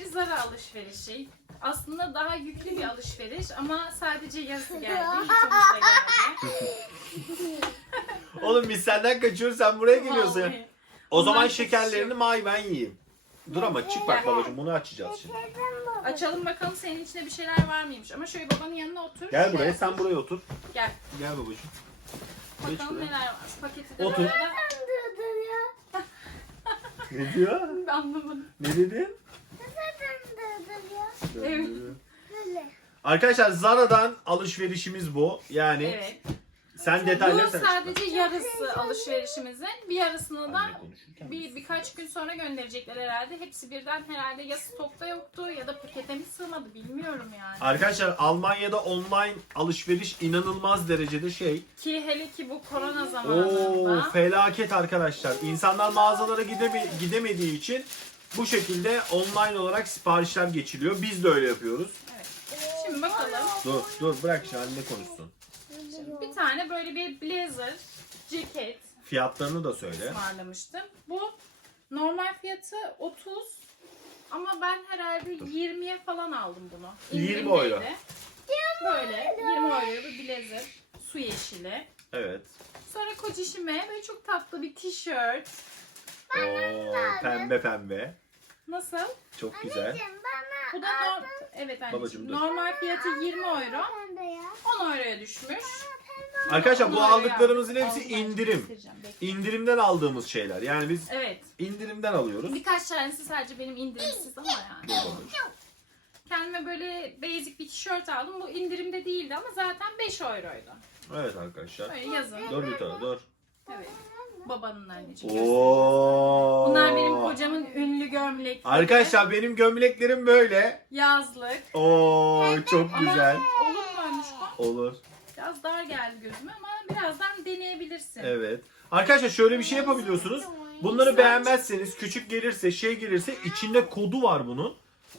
bir Zara alışverişi. Aslında daha yüklü bir alışveriş ama sadece yazı geldi. Geldi. Oğlum biz senden kaçıyoruz sen buraya geliyorsun. Vallahi. O zaman şekerlerini may ben yiyeyim. Dur ama çık bak babacığım bunu açacağız şimdi. Açalım bakalım senin içinde bir şeyler var mıymış. Ama şöyle babanın yanına otur. Gel Şey buraya sen buraya otur. Gel. Gel babacığım. Geç Bakalım buraya. neler var. Paketi de Otur. böyle. Ne diyor? Anlamadım. Ne dedin? Arkadaşlar Zara'dan alışverişimiz bu. Yani Evet. sen detayları Bu sen sadece yarısı alışverişimizin. Bir yarısını da Anne konuşurken bir birkaç gün sonra gönderecekler herhalde. Hepsi birden herhalde ya stokta yoktu ya da pakete mi sığmadı bilmiyorum yani. Arkadaşlar Almanya'da online alışveriş inanılmaz derecede şey. Ki hele ki bu korona Oo zamanında. felaket arkadaşlar. İnsanlar mağazalara gideme- gidemediği için bu şekilde online olarak siparişler geçiliyor. Biz de öyle yapıyoruz. Evet. Şimdi bakalım. Dur dur bırak şimdi anne konuşsun. Bir tane böyle bir blazer, ceket Fiyatlarını da söyle. ısmarlamıştım. Bu normal fiyatı 30 ama ben herhalde 20'ye falan aldım bunu. 20 İndirimdeydi. euro. Böyle 20 euro bir blazer, su yeşili. Evet. Sonra kocişime böyle çok tatlı bir tişört. Oo pembe pembe. Nasıl? Çok güzel. Bu da norm evet Babacım, anneciğim. dur. Normal fiyatı 20 euro. 10 euroya düşmüş. Arkadaşlar bu 10 euroya aldıklarımızın hepsi indirim. göstereceğim, bekle. İndirimden aldığımız şeyler. Yani biz Evet. indirimden alıyoruz. Birkaç tanesi sadece benim indirimsiz ama yani. Kendime böyle basic bir tişört aldım. Bu indirimde değildi ama zaten 5 euroydu. Evet arkadaşlar. Böyle yazın. Dur bir tane dur. Evet. Babanın anneciğim. Oo. Bunlar benim kocamın gömlekleri. Arkadaşlar benim gömleklerim böyle. Yazlık. Oo çok Ama güzel. olur muymuş bu? Olur. Biraz dar geldi gözüme ama birazdan deneyebilirsin. Evet. Arkadaşlar şöyle bir şey yapabiliyorsunuz. Bunları beğenmezseniz küçük gelirse şey gelirse içinde kodu var bunun.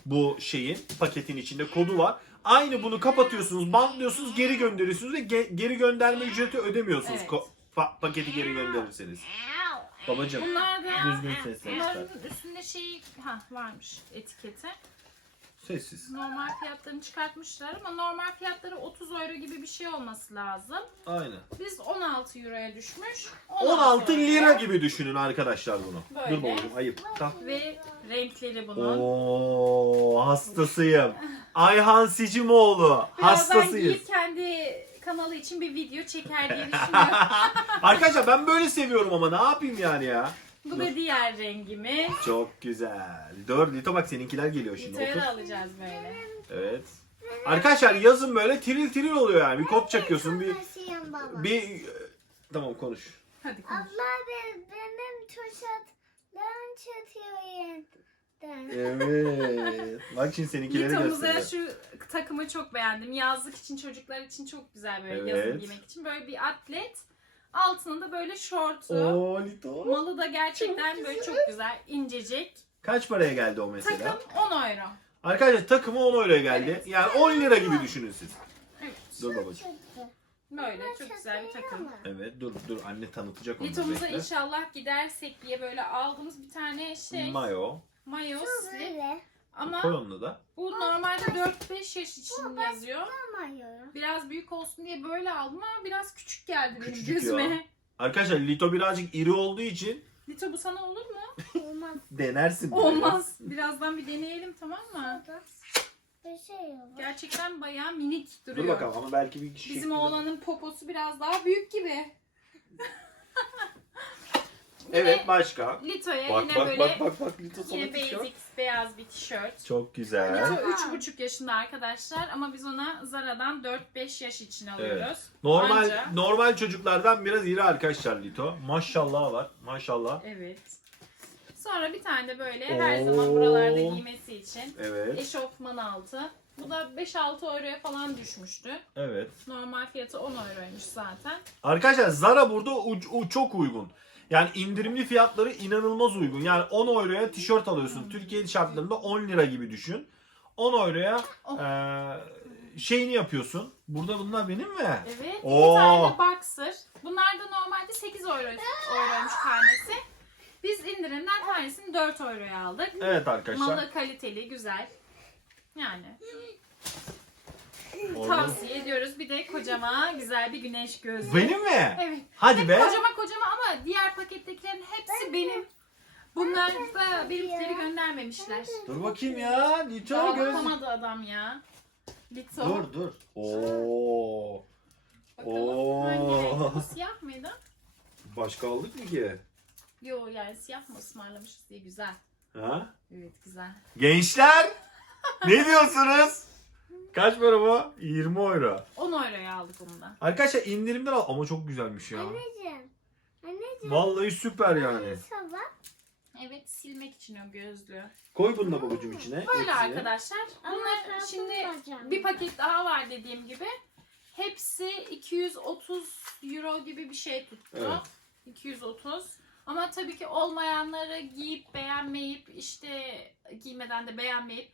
Bu şeyin paketin içinde kodu var. Aynı bunu kapatıyorsunuz, bantlıyorsunuz, geri gönderiyorsunuz ve ge- geri gönderme ücreti ödemiyorsunuz Evet. ko- pa- paketi geri gönderirseniz. Babacım Bunlar da düzgün sesle bunların üstünde şey ha varmış etiketi. Sessiz. Normal fiyatlarını çıkartmışlar ama normal fiyatları 30 euro gibi bir şey olması lazım. Aynen. Biz 16 euroya düşmüş. 16 euro. lira gibi düşünün arkadaşlar bunu. Böyle. Dur babacım ayıp. Tamam. Ve renkleri bunun. Oo hastasıyım. Ayhan Sicimoğlu. Birazdan Hastasıyız. giyip kendi kanalı için bir video çeker diye düşünüyorum. Arkadaşlar ben böyle seviyorum ama ne yapayım yani ya. Bu da diğer rengimiz. Çok güzel. Dur Lito bak seninkiler geliyor şimdi. Lito'ya Otur. da alacağız böyle. Evet. Arkadaşlar yazın böyle tiril tiril oluyor yani. Bir kot çakıyorsun bir baba. bir tamam konuş. Hadi konuş. Abla be- benim yeniden. Evet. Bak şimdi seninkileri gösteriyor. şu takımı çok beğendim. Yazlık için çocuklar için çok güzel böyle Evet. yazın giymek için. Böyle bir atlet. Altında da böyle şortu. Oo Lito. Malı da gerçekten böyle çok güzel, incecik. Kaç paraya geldi o mesela? Takım 10 euro. Arkadaşlar takımı 10 euroya geldi. Evet. Yani 10 lira gibi düşünün siz. Evet. Dur babacığım. Böyle çok güzel bir takım. Evet dur dur anne tanıtacak onu. Lito'muza bekle. inşallah gidersek diye böyle aldığımız bir tane şey Mayo. Mayo slip. Böyle Ama Koy onu da. bu normalde 4-5 yaş için yazıyor. alamıyorum. Biraz büyük olsun diye böyle aldım ama biraz küçük geldi benim Küçücük gözüme. Arkadaşlar Lito birazcık iri olduğu için Lito bu sana olur mu? Olmaz. denersin. biraz. Olmaz. Birazdan bir deneyelim tamam mı? Bir şey yok. Gerçekten bayağı minik Dur duruyor. bakalım ama belki bir kişi. Bizim oğlanın poposu biraz daha büyük gibi. Evet başka. Lito'ya Bak yine bak böyle bak bak bak Lito sana yine tişört. basic beyaz bir tişört. Çok güzel. Lito 3,5 yaşında arkadaşlar ama biz ona Zara'dan 4-5 yaş için alıyoruz. Normal Anca. normal çocuklardan biraz iri arkadaşlar Lito. Maşallah var. Maşallah. Evet. Sonra bir tane de böyle her zaman buralarda Oo. giymesi için Evet. eşofman altı. Bu da 5-6 euroya falan düşmüştü. Evet. Normal fiyatı 10 euroymuş zaten. Arkadaşlar Zara burada uc- u- çok uygun. Yani indirimli fiyatları inanılmaz uygun. Yani 10 euroya tişört alıyorsun. Türkiye şartlarında 10 lira gibi düşün. 10 euroya Oh. eee, şeyini yapıyorsun. Burada bunlar benim mi? Evet. Oo. Bir tane boxer. Bunlar da normalde 8 euro, euroymuş tanesi. Biz indirimden tanesini 4 euroya aldık. Evet arkadaşlar. Malı kaliteli, güzel. Yani. Tavsiye ediyoruz. Bir de kocaman güzel bir güneş gözlüğü. Benim mi? Evet. Hadi Hep be. kocaman kocaman ama diğer pakettekilerin hepsi benim. Bunlar da benimkileri göndermemişler. Dur bakayım ya. Nito Daha göz. bakamadı adam ya. Lito. Dur dur. Oo. Bakalım Oo. hangi renk? Bu siyah mıydı? Başka aldık mı ki? Yo yani siyah mı ısmarlamışız diye güzel. Ha? Evet güzel. Gençler ne diyorsunuz? Kaç para bu? 20 euro. 10 euroya aldık onu da. Arkadaşlar indirimden al ama çok güzelmiş ya. Anneciğim. Anneciğim. Vallahi süper yani. Sabah. Evet silmek için o gözlüğü. Koy bunu da babacığım içine. Böyle hepsini. arkadaşlar. Bunlar şimdi bir paket daha var dediğim gibi. Hepsi 230 euro gibi bir şey tuttu. Evet. 230. Ama tabii ki olmayanları giyip beğenmeyip işte giymeden de beğenmeyip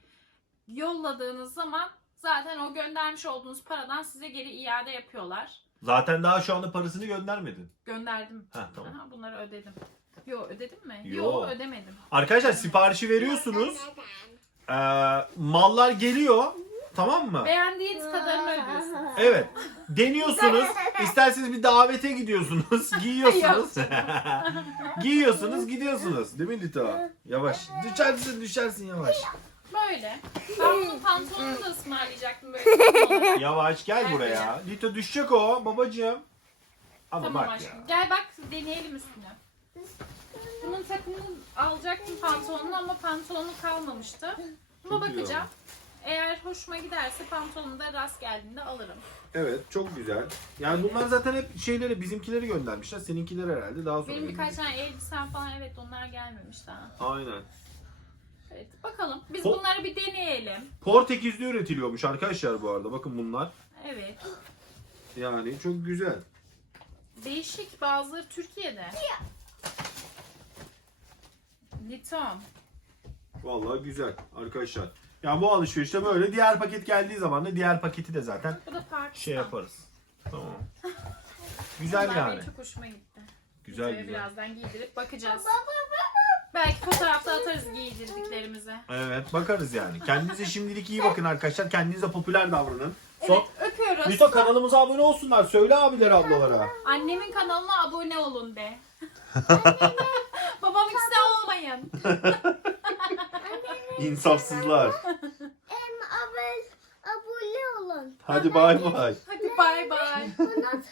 yolladığınız zaman zaten o göndermiş olduğunuz paradan size geri iade yapıyorlar. Zaten daha şu anda parasını göndermedin. Gönderdim. Ha tamam. Aha, bunları ödedim. Yo ödedim mi? Yo. Yo, ödemedim. Arkadaşlar siparişi veriyorsunuz. Ee, mallar geliyor. Tamam mı? Beğendiğiniz kadarını ödüyorsunuz. Evet. Deniyorsunuz. İsterseniz bir davete gidiyorsunuz. Giyiyorsunuz. Giyiyorsunuz gidiyorsunuz. Değil mi Lito? Yavaş. Düşersin düşersin yavaş. Böyle. Ben bunun pantolonunu da ısmarlayacaktım böyle. Yavaş gel buraya. Lito düşecek o babacığım. Ama tamam bak aşkım. ya. Gel bak deneyelim üstüne. Bunun takımını alacaktım pantolonunu ama pantolonu kalmamıştı. Ama Çok iyi bakacağım. Eğer hoşuma giderse pantolonu da rast geldiğinde alırım. Evet çok güzel. Yani bunlar zaten hep şeyleri bizimkileri göndermişler. Seninkiler herhalde daha sonra. Benim birkaç gönderecek. tane elbisem falan evet onlar gelmemiş daha. Aynen. Evet bakalım. Biz Po- bunları bir deneyelim. Portekiz'de üretiliyormuş arkadaşlar bu arada. Bakın bunlar. Evet. Yani çok güzel. Değişik bazıları Türkiye'de. Litom. Vallahi güzel arkadaşlar. Yani bu alışverişte böyle. Diğer paket geldiği zaman da diğer paketi de zaten Bu da Pakistan. şey yaparız. Tamam. Güzel Bunlar yani. benim çok hoşuma gitti. Güzel Videoya güzel. birazdan giydirip bakacağız. Belki fotoğrafta atarız giydirdiklerimizi. Evet bakarız yani. Kendinize şimdilik iyi bakın arkadaşlar. Kendinize popüler davranın. Son. Evet öpüyoruz. Lito kanalımıza abone olsunlar. Söyle abiler ablalara. Annemin kanalına abone olun de. Babamınkisine olmayın. İnsafsızlar. Em abone olun. Hadi bay bay. Hadi bay bay. Unutmayın.